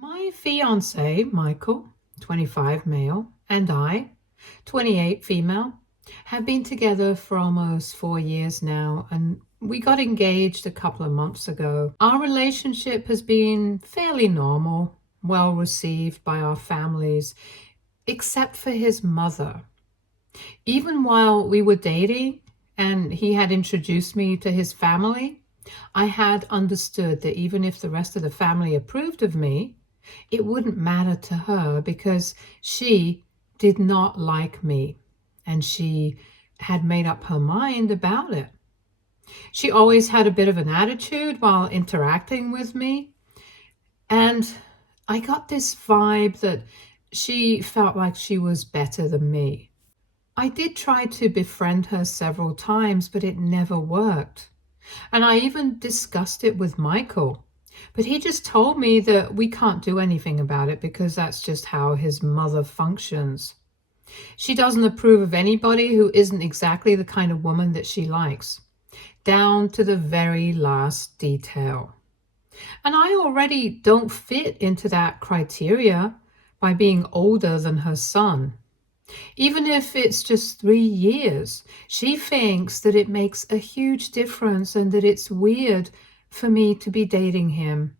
My fiance, Michael, 25 male, and I, 28 female, have been together for almost 4 years now, and we got engaged a couple of months ago. Our relationship has been fairly normal, well received by our families, except for his mother. Even while we were dating and he had introduced me to his family, I had understood that even if the rest of the family approved of me, it wouldn't matter to her because she did not like me and she had made up her mind about it. She always had a bit of an attitude while interacting with me, and I got this vibe that she felt like she was better than me. I did try to befriend her several times, but it never worked. And I even discussed it with Michael, but he just told me that we can't do anything about it because that's just how his mother functions. She doesn't approve of anybody who isn't exactly the kind of woman that she likes, down to the very last detail. And I already don't fit into that criteria by being older than her son. Even if it's just 3 years, she thinks that it makes a huge difference and that it's weird for me to be dating him.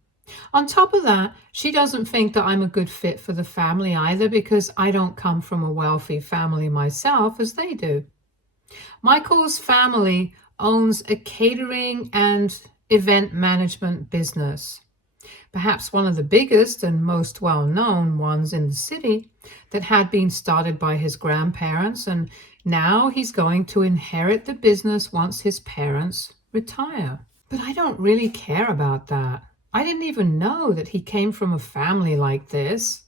On top of that, she doesn't think that I'm a good fit for the family either because I don't come from a wealthy family myself as they do. Michael's family owns a catering and event management business, perhaps one of the biggest and most well-known ones in the city, that had been started by his grandparents, and now he's going to inherit the business once his parents retire. But I don't really care about that. I didn't even know that he came from a family like this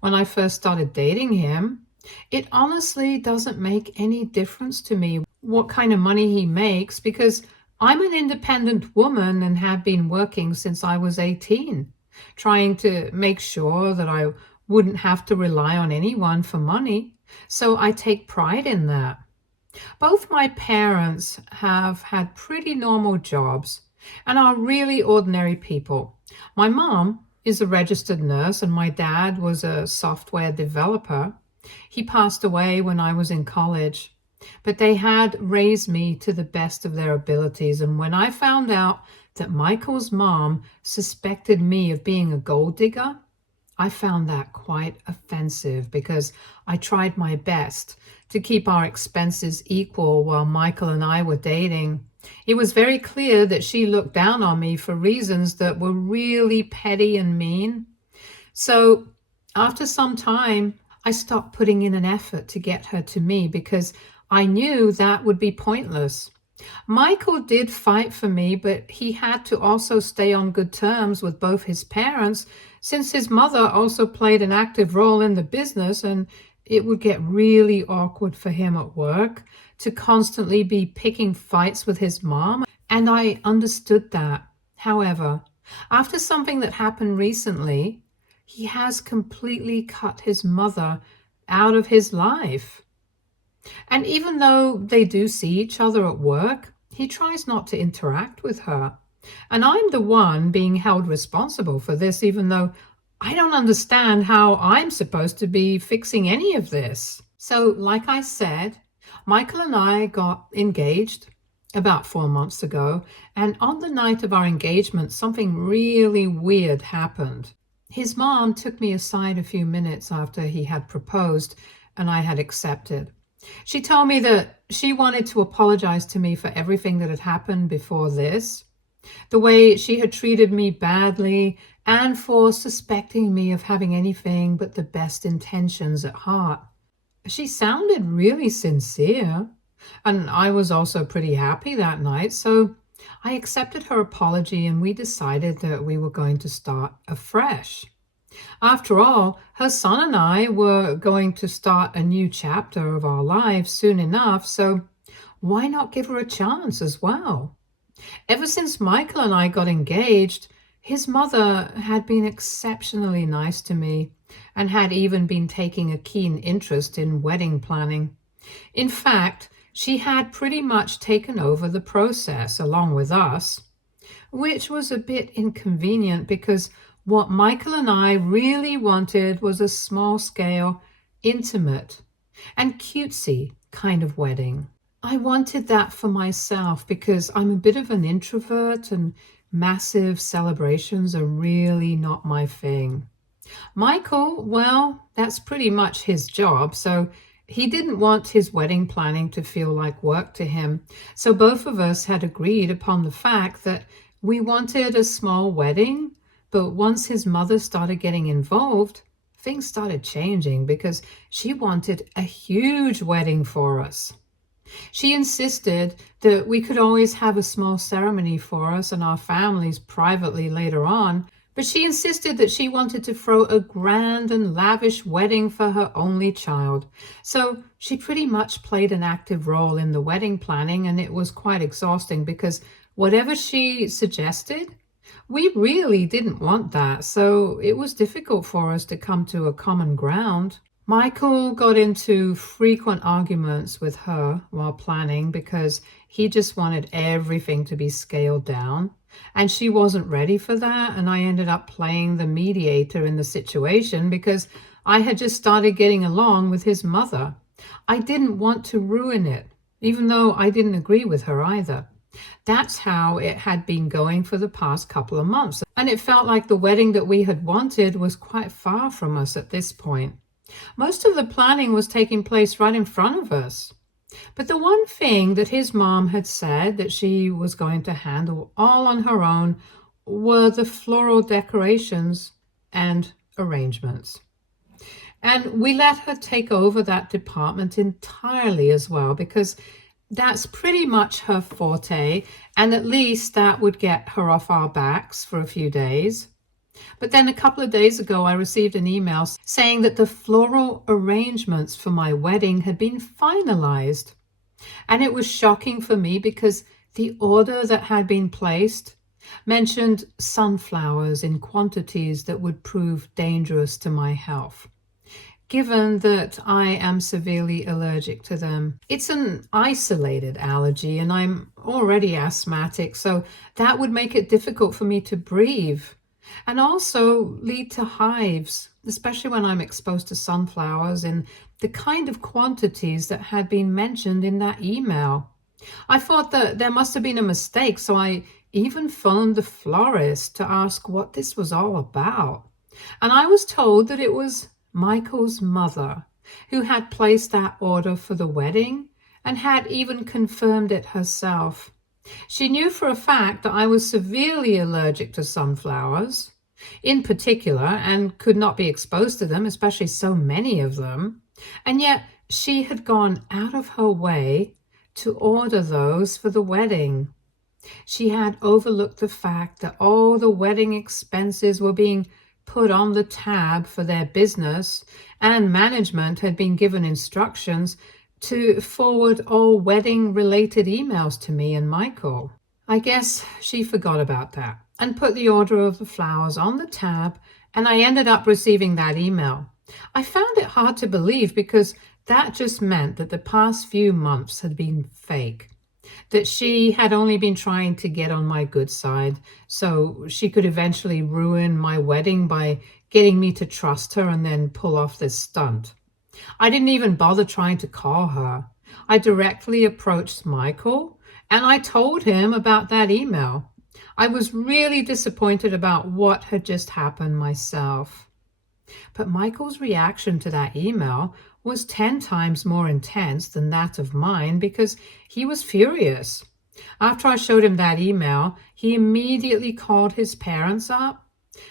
when I first started dating him. It honestly doesn't make any difference to me what kind of money he makes because I'm an independent woman and have been working since I was 18, trying to make sure that I wouldn't have to rely on anyone for money. So I take pride in that. Both my parents have had pretty normal jobs and are really ordinary people. My mom is a registered nurse and my dad was a software developer. He passed away when I was in college, but they had raised me to the best of their abilities. And when I found out that Michael's mom suspected me of being a gold digger, I found that quite offensive because I tried my best to keep our expenses equal while Michael and I were dating. It was very clear that she looked down on me for reasons that were really petty and mean. So after some time, I stopped putting in an effort to get her to me because I knew that would be pointless. Michael did fight for me, but he had to also stay on good terms with both his parents since his mother also played an active role in the business, and it would get really awkward for him at work to constantly be picking fights with his mom, and I understood that. However, after something that happened recently, he has completely cut his mother out of his life. And even though they do see each other at work, he tries not to interact with her. And I'm the one being held responsible for this, even though I don't understand how I'm supposed to be fixing any of this. So, like I said, Michael and I got engaged about 4 months ago, and on the night of our engagement, something really weird happened. His mom took me aside a few minutes after he had proposed, and I had accepted. She told me that she wanted to apologize to me for everything that had happened before this, the way she had treated me badly, and for suspecting me of having anything but the best intentions at heart. She sounded really sincere, and I was also pretty happy that night, so I accepted her apology and we decided that we were going to start afresh. After all, her son and I were going to start a new chapter of our lives soon enough, so why not give her a chance as well? Ever since Michael and I got engaged, his mother had been exceptionally nice to me and had even been taking a keen interest in wedding planning. In fact, she had pretty much taken over the process along with us, which was a bit inconvenient because What Michael and I really wanted was a small-scale, intimate, and cutesy kind of wedding. I wanted that for myself because I'm a bit of an introvert and massive celebrations are really not my thing. Michael, well, that's pretty much his job, so he didn't want his wedding planning to feel like work to him. So both of us had agreed upon the fact that we wanted a small wedding, but once his mother started getting involved, things started changing because she wanted a huge wedding for us. She insisted that we could always have a small ceremony for us and our families privately later on, but she insisted that she wanted to throw a grand and lavish wedding for her only child. So she pretty much played an active role in the wedding planning, and it was quite exhausting because whatever she suggested, we really didn't want that. So it was difficult for us to come to a common ground. Michael got into frequent arguments with her while planning because he just wanted everything to be scaled down. And she wasn't ready for that. And I ended up playing the mediator in the situation because I had just started getting along with his mother. I didn't want to ruin it, even though I didn't agree with her either. That's how it had been going for the past couple of months. And it felt like the wedding that we had wanted was quite far from us at this point. Most of the planning was taking place right in front of us. But the one thing that his mom had said that she was going to handle all on her own were the floral decorations and arrangements. And we let her take over that department entirely as well, because that's pretty much her forte, and at least that would get her off our backs for a few days. But then a couple of days ago, I received an email saying that the floral arrangements for my wedding had been finalized. And it was shocking for me because the order that had been placed mentioned sunflowers in quantities that would prove dangerous to my health, given that I am severely allergic to them. It's an isolated allergy and I'm already asthmatic, so that would make it difficult for me to breathe and also lead to hives, especially when I'm exposed to sunflowers in the kind of quantities that had been mentioned in that email. I thought that there must have been a mistake, so I even phoned the florist to ask what this was all about. And I was told that it was Michael's mother who had placed that order for the wedding and had even confirmed it herself. She knew for a fact that I was severely allergic to sunflowers, in particular, and could not be exposed to them, especially so many of them. And yet she had gone out of her way to order those for the wedding. She had overlooked the fact that all the wedding expenses were being put on the tab for their business, and management had been given instructions to forward all wedding-related emails to me and Michael. I guess she forgot about that and put the order of the flowers on the tab, and I ended up receiving that email. I found it hard to believe because that just meant that the past few months had been fake, that she had only been trying to get on my good side so she could eventually ruin my wedding by getting me to trust her and then pull off this stunt. I didn't even bother trying to call her. I directly approached Michael and I told him about that email. I was really disappointed about what had just happened myself. But Michael's reaction to that email was 10 times more intense than that of mine because he was furious. After I showed him that email, he immediately called his parents up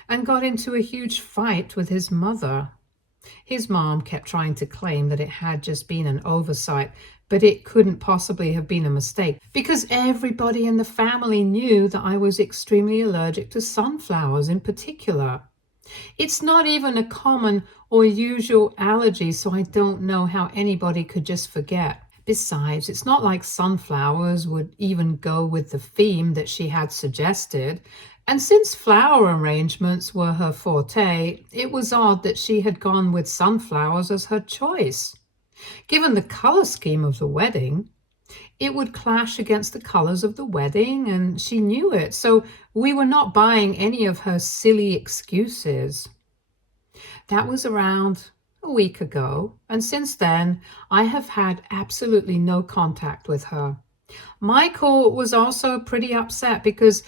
and got into a huge fight with his mother. His mom kept trying to claim that it had just been an oversight, but it couldn't possibly have been a mistake because everybody in the family knew that I was extremely allergic to sunflowers in particular. It's not even a common or usual allergy, so I don't know how anybody could just forget. Besides, it's not like sunflowers would even go with the theme that she had suggested. And since flower arrangements were her forte, it was odd that she had gone with sunflowers as her choice. Given the color scheme of the wedding, It would clash against the colors of the wedding, and she knew it, so we were not buying any of her silly excuses. That was around a week ago, and since then, I have had absolutely no contact with her. Michael was also pretty upset because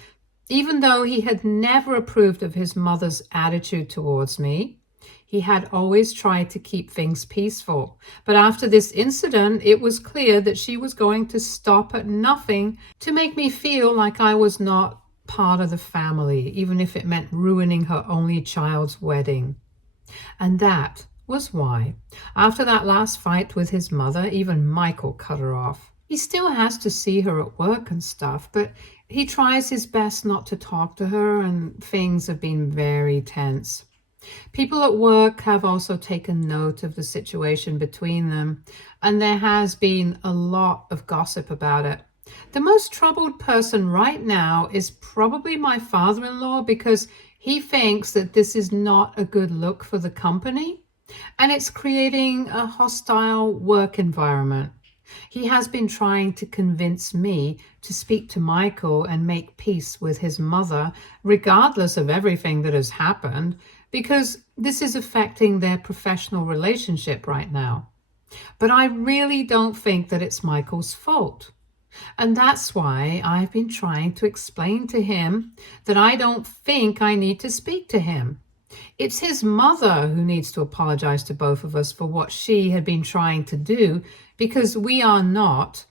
even though he had never approved of his mother's attitude towards me, he had always tried to keep things peaceful. But after this incident, it was clear that she was going to stop at nothing to make me feel like I was not part of the family, even if it meant ruining her only child's wedding. And that was why, after that last fight with his mother, even Michael cut her off. He still has to see her at work and stuff, but he tries his best not to talk to her, and things have been very tense. People at work have also taken note of the situation between them, and there has been a lot of gossip about it. The most troubled person right now is probably my father-in-law, because he thinks that this is not a good look for the company, and it's creating a hostile work environment. He has been trying to convince me to speak to Michael and make peace with his mother, regardless of everything that has happened, because this is affecting their professional relationship right now. But I really don't think that it's Michael's fault. And that's why I've been trying to explain to him that I don't think I need to speak to him. It's his mother who needs to apologize to both of us for what she had been trying to do, because we are not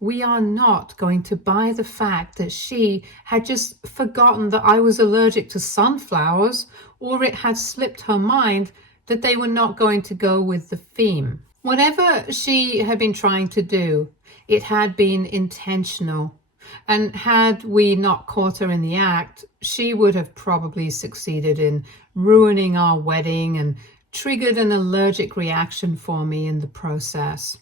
going to buy the fact that she had just forgotten that I was allergic to sunflowers, or it had slipped her mind that they were not going to go with the theme. Whatever she had been trying to do, it had been intentional. And had we not caught her in the act, she would have probably succeeded in ruining our wedding and triggered an allergic reaction for me in the process.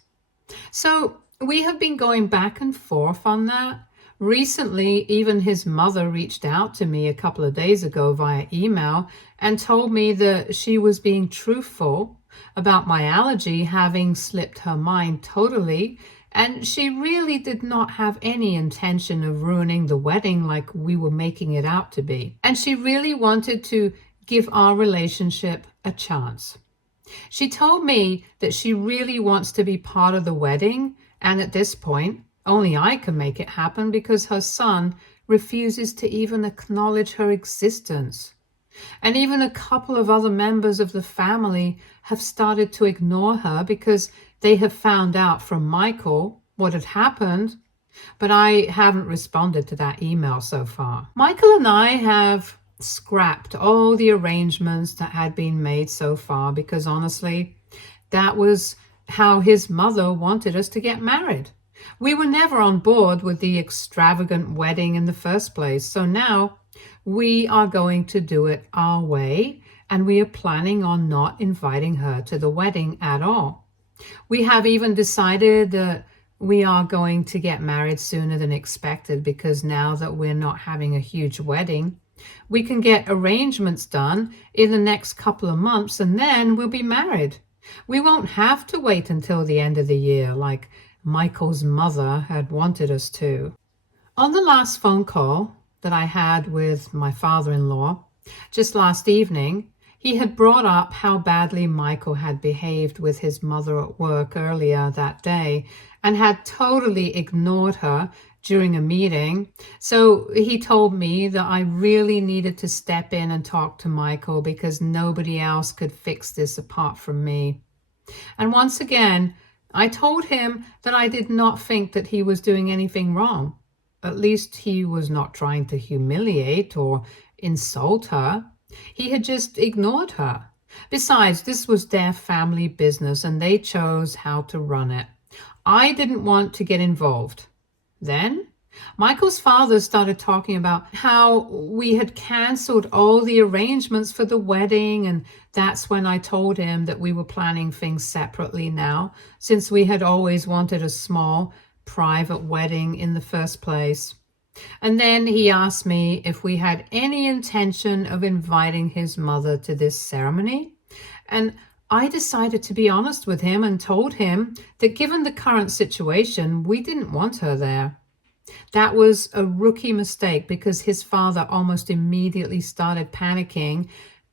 So we have been going back and forth on that. Recently, even his mother reached out to me a couple of days ago via email and told me that she was being truthful about my allergy having slipped her mind totally, and she really did not have any intention of ruining the wedding like we were making it out to be. And she really wanted to give our relationship a chance. She told me that she really wants to be part of the wedding, and at this point, only I can make it happen because her son refuses to even acknowledge her existence. And even a couple of other members of the family have started to ignore her because they have found out from Michael what had happened, but I haven't responded to that email so far. Michael and I have scrapped all the arrangements that had been made so far because honestly, that was how his mother wanted us to get married. We were never on board with the extravagant wedding in the first place, so now we are going to do it our way, and we are planning on not inviting her to the wedding at all. We have even decided that we are going to get married sooner than expected because now that we're not having a huge wedding, we can get arrangements done in the next couple of months and then we'll be married. We won't have to wait until the end of the year like Michael's mother had wanted us to. On the last phone call that I had with my father-in-law just last evening, he had brought up how badly Michael had behaved with his mother at work earlier that day and had totally ignored her during a meeting. So he told me that I really needed to step in and talk to Michael because nobody else could fix this apart from me. And once again, I told him that I did not think that he was doing anything wrong. At least he was not trying to humiliate or insult her. He had just ignored her. Besides, this was their family business and they chose how to run it. I didn't want to get involved. Then Michael's father started talking about how we had canceled all the arrangements for the wedding, and that's when I told him that we were planning things separately now, since we had always wanted a small, private wedding in the first place. And then he asked me if we had any intention of inviting his mother to this ceremony. And I decided to be honest with him and told him that given the current situation, we didn't want her there. That was a rookie mistake because his father almost immediately started panicking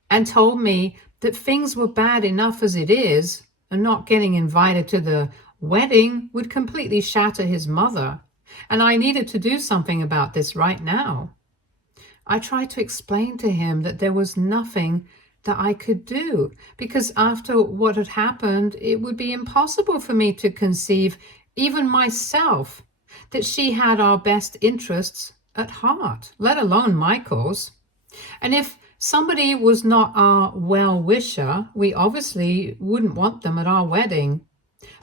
and told me that things were bad enough as it is, and not getting invited to the wedding would completely shatter his mother, and I needed to do something about this right now. I tried to explain to him that there was nothing that I could do because after what had happened, it would be impossible for me to conceive, even myself, that she had our best interests at heart, let alone Michael's. And if somebody was not our well-wisher, we obviously wouldn't want them at our wedding.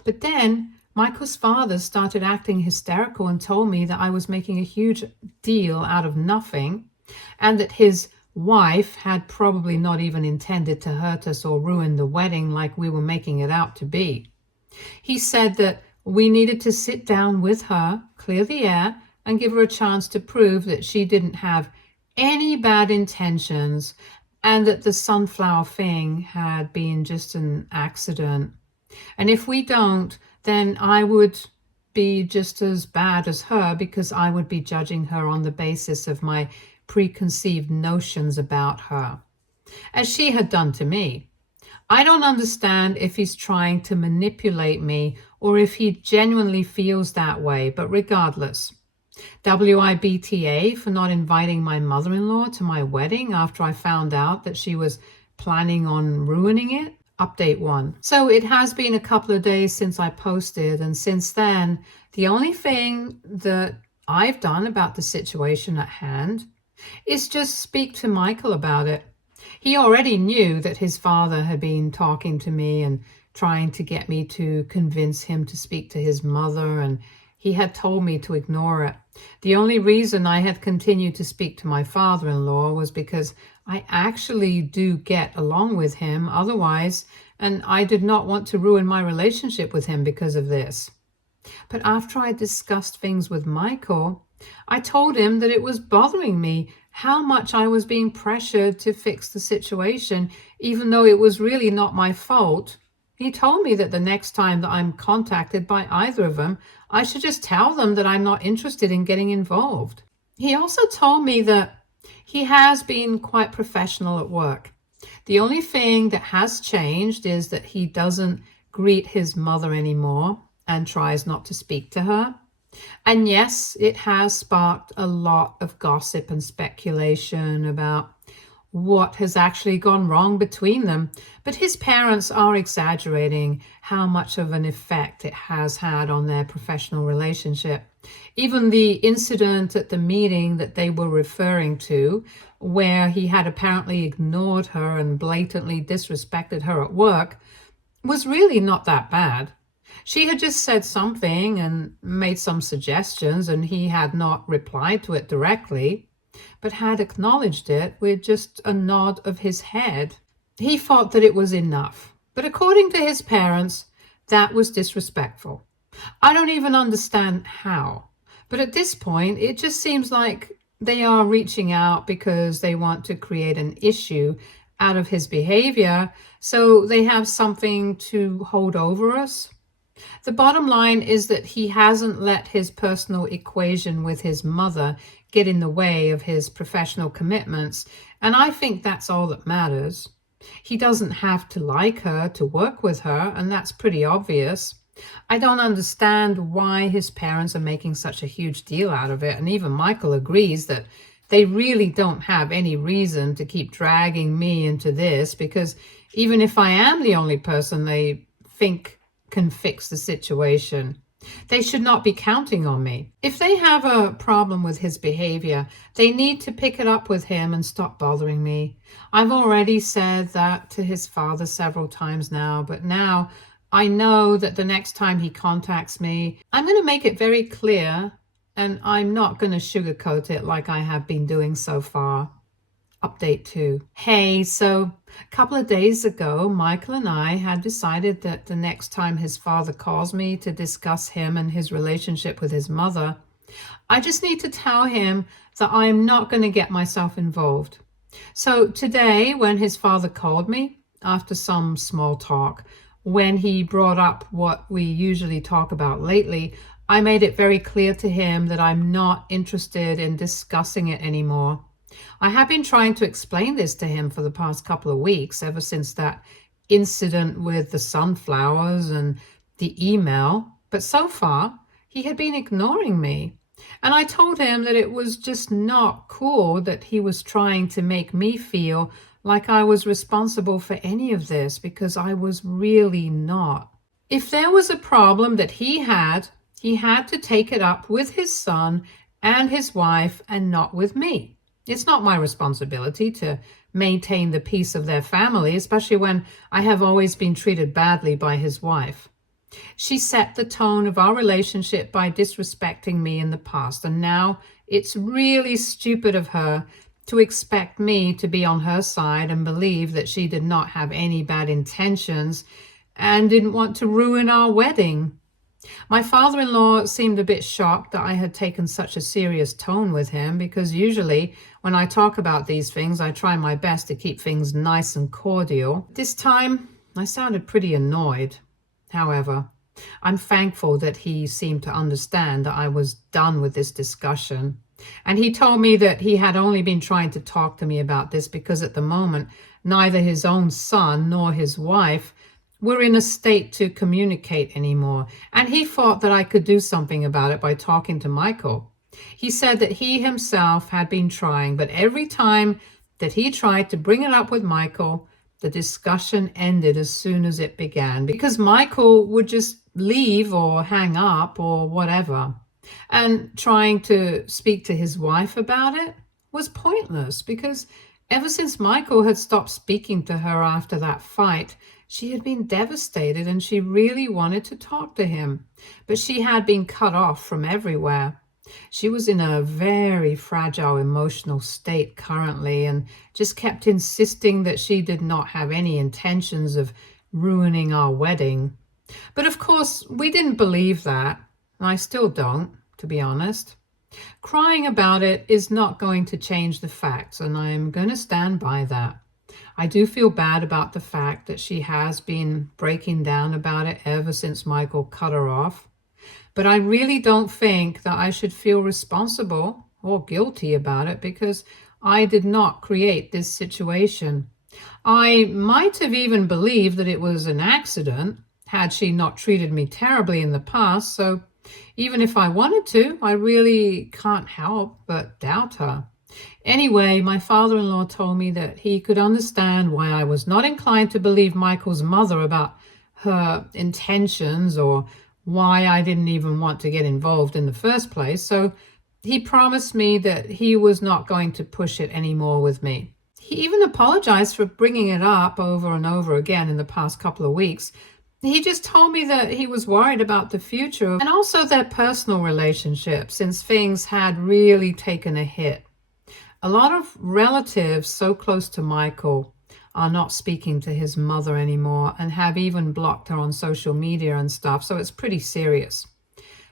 But then Michael's father started acting hysterical and told me that I was making a huge deal out of nothing, and that his wife had probably not even intended to hurt us or ruin the wedding like we were making it out to be. He said that we needed to sit down with her, clear the air, and give her a chance to prove that she didn't have any bad intentions and that the sunflower thing had been just an accident. And if we don't, then I would be just as bad as her because I would be judging her on the basis of my preconceived notions about her, as she had done to me. I don't understand if he's trying to manipulate me or if he genuinely feels that way, but regardless, WIBTA for not inviting my mother-in-law to my wedding after I found out that she was planning on ruining it. Update 1. So it has been a couple of days since I posted, and since then, the only thing that I've done about the situation at hand is just speak to Michael about it. He already knew that his father had been talking to me and trying to get me to convince him to speak to his mother, and he had told me to ignore it. The only reason I had continued to speak to my father-in-law was because I actually do get along with him otherwise, and I did not want to ruin my relationship with him because of this. But after I discussed things with Michael, I told him that it was bothering me how much I was being pressured to fix the situation, even though it was really not my fault. He told me that the next time that I'm contacted by either of them, I should just tell them that I'm not interested in getting involved. He also told me that he has been quite professional at work. The only thing that has changed is that he doesn't greet his mother anymore and tries not to speak to her. And yes, it has sparked a lot of gossip and speculation about what has actually gone wrong between them. But his parents are exaggerating how much of an effect it has had on their professional relationship. Even the incident at the meeting that they were referring to, where he had apparently ignored her and blatantly disrespected her at work, was really not that bad. She had just said something and made some suggestions, and he had not replied to it directly, but had acknowledged it with just a nod of his head. He thought that it was enough, but according to his parents, that was disrespectful. I don't even understand how, but at this point, it just seems like they are reaching out because they want to create an issue out of his behavior, so they have something to hold over us. The bottom line is that he hasn't let his personal equation with his mother get in the way of his professional commitments, and I think that's all that matters. He doesn't have to like her to work with her, and that's pretty obvious. I don't understand why his parents are making such a huge deal out of it, and even Michael agrees that they really don't have any reason to keep dragging me into this, because even if I am the only person they think can fix the situation, they should not be counting on me. If they have a problem with his behavior, they need to pick it up with him and stop bothering me. I've already said that to his father several times now, but now I know that the next time he contacts me, I'm going to make it very clear, and I'm not going to sugarcoat it like I have been doing so far. Update 2. Hey, so a couple of days ago, Michael and I had decided that the next time his father calls me to discuss him and his relationship with his mother, I just need to tell him that I'm not going to get myself involved. So today, when his father called me, after some small talk. When he brought up what we usually talk about lately, I made it very clear to him that I'm not interested in discussing it anymore. I have been trying to explain this to him for the past couple of weeks, ever since that incident with the sunflowers and the email, but so far he had been ignoring me. And I told him that it was just not cool that he was trying to make me feel like I was responsible for any of this, because I was really not. If there was a problem that he had to take it up with his son and his wife and not with me. It's not my responsibility to maintain the peace of their family, especially when I have always been treated badly by his wife. She set the tone of our relationship by disrespecting me in the past, and now it's really stupid of her to expect me to be on her side and believe that she did not have any bad intentions and didn't want to ruin our wedding. My father-in-law seemed a bit shocked that I had taken such a serious tone with him, because usually when I talk about these things, I try my best to keep things nice and cordial. This time, I sounded pretty annoyed. However, I'm thankful that he seemed to understand that I was done with this discussion. And he told me that he had only been trying to talk to me about this because at the moment, neither his own son nor his wife were in a state to communicate anymore. And he thought that I could do something about it by talking to Michael. He said that he himself had been trying, but every time that he tried to bring it up with Michael, the discussion ended as soon as it began, because Michael would just leave or hang up or whatever. And trying to speak to his wife about it was pointless, because ever since Michael had stopped speaking to her after that fight, she had been devastated and she really wanted to talk to him, but she had been cut off from everywhere. She was in a very fragile emotional state currently and just kept insisting that she did not have any intentions of ruining our wedding. But of course, we didn't believe that. I still don't, to be honest. Crying about it is not going to change the facts, and I'm going to stand by that. I do feel bad about the fact that she has been breaking down about it ever since Michael cut her off. But I really don't think that I should feel responsible or guilty about it, because I did not create this situation. I might have even believed that it was an accident had she not treated me terribly in the past, so even if I wanted to, I really can't help but doubt her. Anyway, my father-in-law told me that he could understand why I was not inclined to believe Michael's mother about her intentions, or why I didn't even want to get involved in the first place. So he promised me that he was not going to push it anymore with me. He even apologized for bringing it up over and over again in the past couple of weeks. He just told me that he was worried about the future and also their personal relationship, since things had really taken a hit. A lot of relatives so close to Michael are not speaking to his mother anymore and have even blocked her on social media and stuff, so it's pretty serious.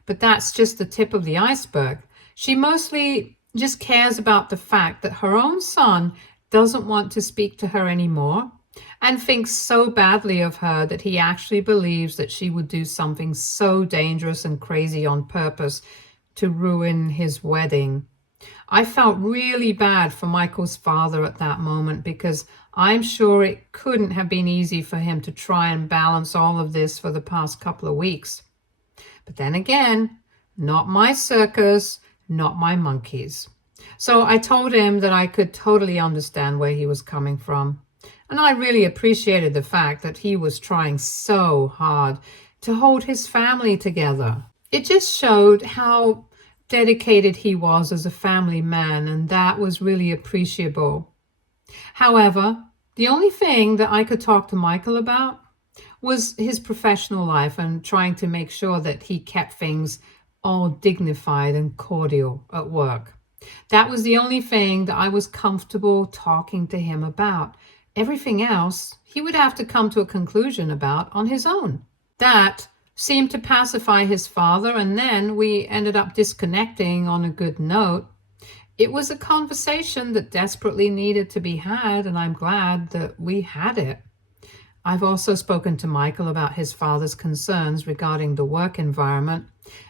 But that's just the tip of the iceberg. She mostly just cares about the fact that her own son doesn't want to speak to her anymore and thinks so badly of her that he actually believes that she would do something so dangerous and crazy on purpose to ruin his wedding. I felt really bad for Michael's father at that moment, because I'm sure it couldn't have been easy for him to try and balance all of this for the past couple of weeks. But then again, not my circus, not my monkeys. So I told him that I could totally understand where he was coming from. And I really appreciated the fact that he was trying so hard to hold his family together. It just showed how dedicated he was as a family man, and that was really appreciable. However, the only thing that I could talk to Michael about was his professional life and trying to make sure that he kept things all dignified and cordial at work. That was the only thing that I was comfortable talking to him about. Everything else he would have to come to a conclusion about on his own. That seemed to pacify his father, and then we ended up disconnecting on a good note. It was a conversation that desperately needed to be had, and I'm glad that we had it. I've also spoken to Michael about his father's concerns regarding the work environment,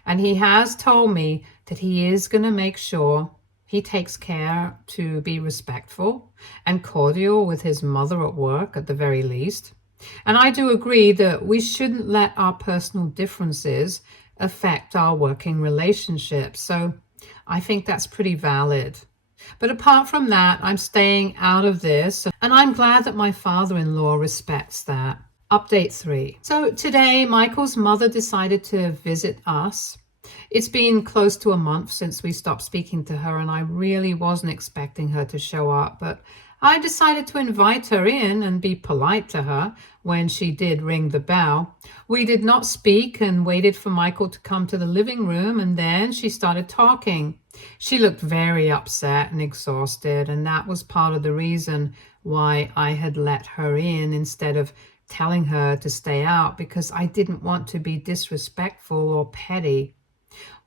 and he has told me that he is going to make sure he takes care to be respectful and cordial with his mother at work at the very least. And I do agree that we shouldn't let our personal differences affect our working relationships. So I think that's pretty valid. But apart from that, I'm staying out of this, and I'm glad that my father-in-law respects that. Update 3. So today, Michael's mother decided to visit us. It's been close to a month since we stopped speaking to her, and I really wasn't expecting her to show up, but I decided to invite her in and be polite to her when she did ring the bell. We did not speak and waited for Michael to come to the living room, and then she started talking. She looked very upset and exhausted, and that was part of the reason why I had let her in instead of telling her to stay out, because I didn't want to be disrespectful or petty.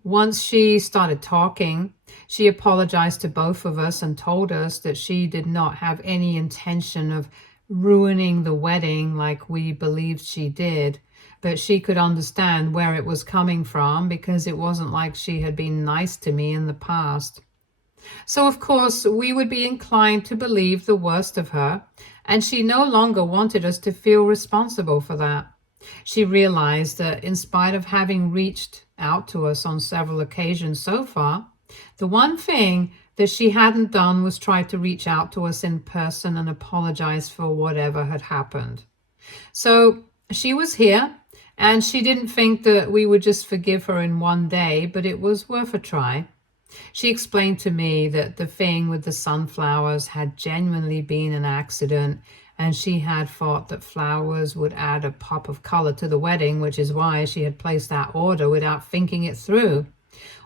Once she started talking, she apologized to both of us and told us that she did not have any intention of ruining the wedding like we believed she did, but she could understand where it was coming from because it wasn't like she had been nice to me in the past. So, of course, we would be inclined to believe the worst of her, and she no longer wanted us to feel responsible for that. She realized that in spite of having reached out to us on several occasions so far, the one thing that she hadn't done was try to reach out to us in person and apologize for whatever had happened. So she was here, and she didn't think that we would just forgive her in one day, but it was worth a try. She explained to me that the thing with the sunflowers had genuinely been an accident, and she had thought that flowers would add a pop of color to the wedding, which is why she had placed that order without thinking it through.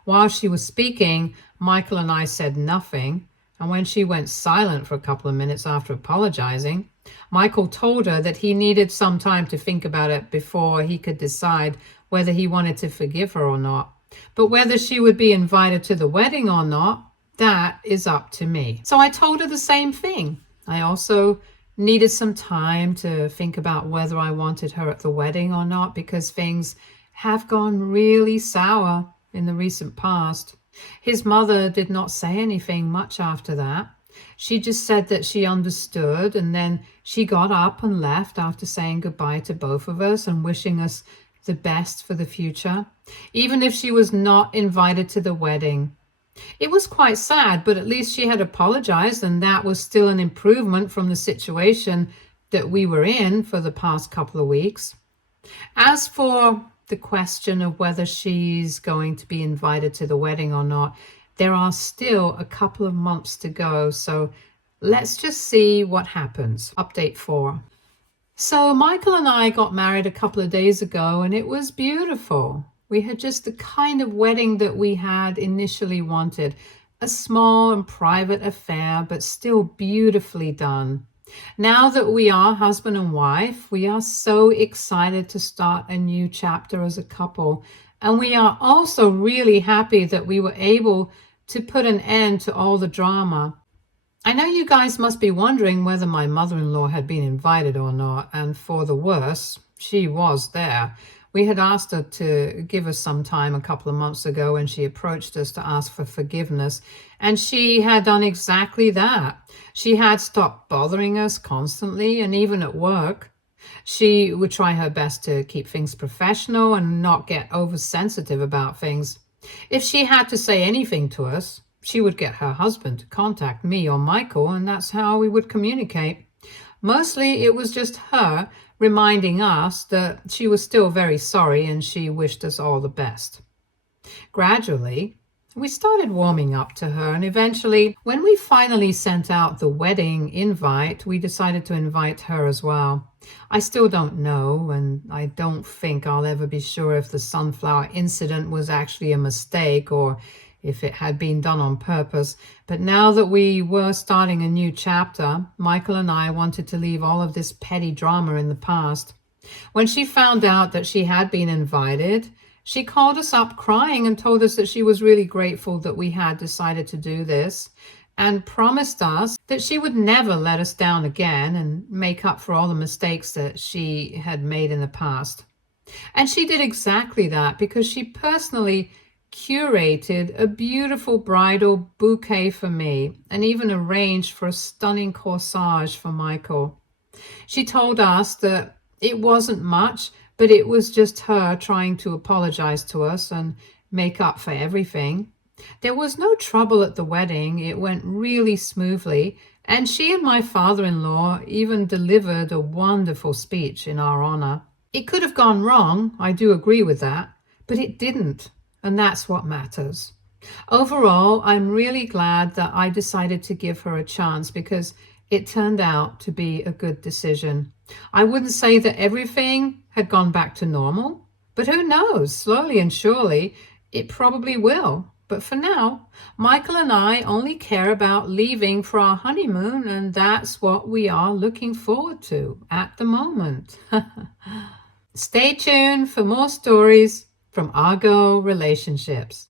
While she was speaking, Michael and I said nothing, and when she went silent for a couple of minutes after apologizing, Michael told her that he needed some time to think about it before he could decide whether he wanted to forgive her or not. But whether she would be invited to the wedding or not, that is up to me. So I told her the same thing. I also needed some time to think about whether I wanted her at the wedding or not, because things have gone really sour in the recent past. His mother did not say anything much after that. She just said that she understood, and then she got up and left after saying goodbye to both of us and wishing us the best for the future, even if she was not invited to the wedding. It was quite sad, but at least she had apologized, and that was still an improvement from the situation that we were in for the past couple of weeks. As for the question of whether she's going to be invited to the wedding or not, there are still a couple of months to go, so let's just see what happens. Update 4. So Michael and I got married a couple of days ago, and it was beautiful. We had just the kind of wedding that we had initially wanted, a small and private affair, but still beautifully done. Now that we are husband and wife, we are so excited to start a new chapter as a couple, and we are also really happy that we were able to put an end to all the drama. I know you guys must be wondering whether my mother-in-law had been invited or not, and for the worse, she was there. We had asked her to give us some time a couple of months ago when she approached us to ask for forgiveness, and she had done exactly that. She had stopped bothering us constantly, and even at work. She would try her best to keep things professional and not get oversensitive about things. If she had to say anything to us, she would get her husband to contact me or Michael, and that's how we would communicate. Mostly it was just her reminding us that she was still very sorry and she wished us all the best. Gradually, we started warming up to her, and eventually, when we finally sent out the wedding invite, we decided to invite her as well. I still don't know, and I don't think I'll ever be sure if the sunflower incident was actually a mistake or if it had been done on purpose. But now that we were starting a new chapter, Michael and I wanted to leave all of this petty drama in the past. When she found out that she had been invited, she called us up crying and told us that she was really grateful that we had decided to do this, and promised us that she would never let us down again and make up for all the mistakes that she had made in the past. And she did exactly that because she personally curated a beautiful bridal bouquet for me and even arranged for a stunning corsage for Michael. She told us that it wasn't much, but it was just her trying to apologize to us and make up for everything. There was no trouble at the wedding. It went really smoothly, and she and my father-in-law even delivered a wonderful speech in our honor. It could have gone wrong, I do agree with that, but it didn't, and that's what matters. Overall, I'm really glad that I decided to give her a chance because it turned out to be a good decision. I wouldn't say that everything had gone back to normal, but who knows? Slowly and surely, it probably will. But for now, Michael and I only care about leaving for our honeymoon, and that's what we are looking forward to at the moment. Stay tuned for more stories from our girl relationships.